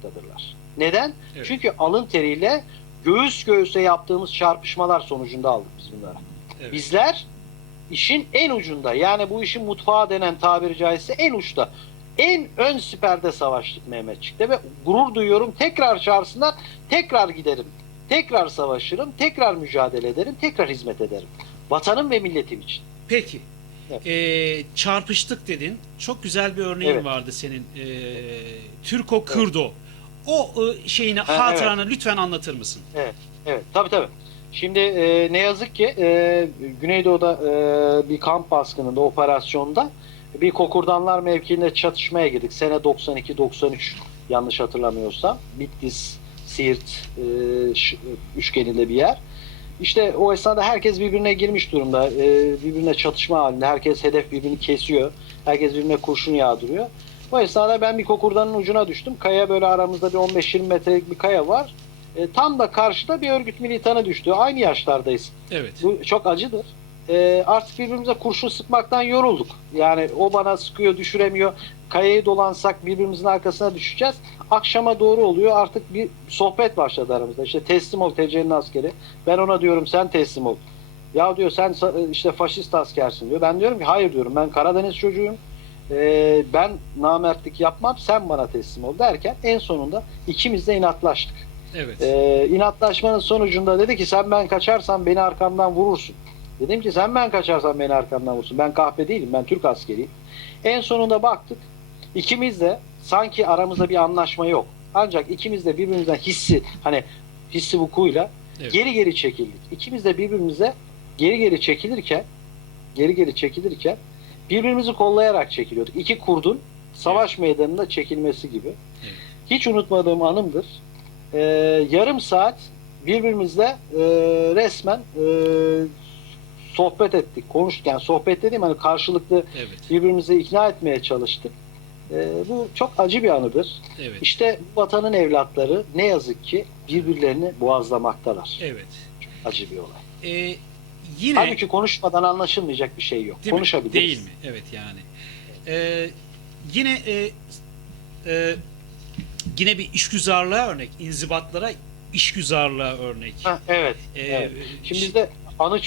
çarpışmaktadırlar. Neden? Evet. Çünkü alın teriyle göğüs göğüse yaptığımız çarpışmalar sonucunda aldık biz bunları. Evet. Bizler işin en ucunda yani bu işin mutfağı denen tabiri caizse en uçta en ön siperde savaştık Mehmetçik'te ve gurur duyuyorum tekrar çağırsınlar tekrar giderim tekrar savaşırım tekrar mücadele ederim tekrar hizmet ederim vatanım ve milletim için. Peki. Evet. Ee, çarpıştık dedin. Çok güzel bir örneğin Evet. vardı senin. Ee, Türko Kürdo. O e, şeyini, Ha, hatıranı lütfen anlatır mısın? Evet tabii tabii. Şimdi e, ne yazık ki e, Güneydoğu'da e, bir kamp baskınında operasyonda bir kokurdanlar mevkiinde çatışmaya girdik. Sene 92-93 yanlış hatırlamıyorsam. Bitlis, Siirt e, ş- üçgeninde bir yer. İşte o esnada herkes birbirine girmiş durumda. E, birbirine çatışma halinde. Herkes hedef birbirini kesiyor. Herkes birbirine kurşun yağdırıyor. O esnada ben bir kokurdanın ucuna düştüm. Kaya böyle aramızda bir 15-20 metrelik bir kaya var. E, tam da karşıda bir örgüt militanı düştü. Aynı yaşlardayız. Evet. Bu çok acıdır. E, artık birbirimize kurşun sıkmaktan yorulduk. Yani o bana sıkıyor, düşüremiyor. Kayayı dolansak birbirimizin arkasına düşeceğiz. Akşama doğru oluyor. Artık bir sohbet başladı aramızda. İşte teslim ol TC'nin askeri. Ben ona diyorum sen teslim ol. Ya diyor sen işte faşist askersin diyor. Ben diyorum ki hayır diyorum ben Karadeniz çocuğuyum. E, ben namertlik yapmam sen bana teslim ol derken en sonunda ikimiz de inatlaştık. Evet. Ee, inatlaşmanın sonucunda dedi ki sen ben kaçarsam beni arkamdan vurursun. Dedim ki sen ben kaçarsam beni arkamdan vurursun. Ben kahpe değilim ben Türk askeriyim. En sonunda baktık ikimiz de sanki aramızda bir anlaşma yok. Ancak ikimiz de birbirimizden hissi hani hissi vukuyla Evet. geri geri çekildik. İkimiz de birbirimize geri geri çekilirken geri geri çekilirken birbirimizi kollayarak çekiliyorduk. İki kurdun savaş meydanında çekilmesi gibi. Hiç unutmadığım anımdır. Ee, yarım saat birbirimizle e, resmen e, sohbet ettik, konuştuk. Yani sohbet dediğim hani karşılıklı Evet. birbirimizi ikna etmeye çalıştık. Ee, bu çok acı bir anıdır. Evet. İşte vatanın evlatları ne yazık ki birbirlerini boğazlamaktalar. Evet. Acı bir olay. Ee, yine Halbuki konuşmadan anlaşılmayacak bir şey yok. Değil mi? Konuşabiliriz. Değil mi? Evet yani. Ee, yine e, e, yine bir işgüzarlığa örnek, inzibatlara işgüzarlığa örnek. Ha, evet. Ee, evet. Şimdi bizde anı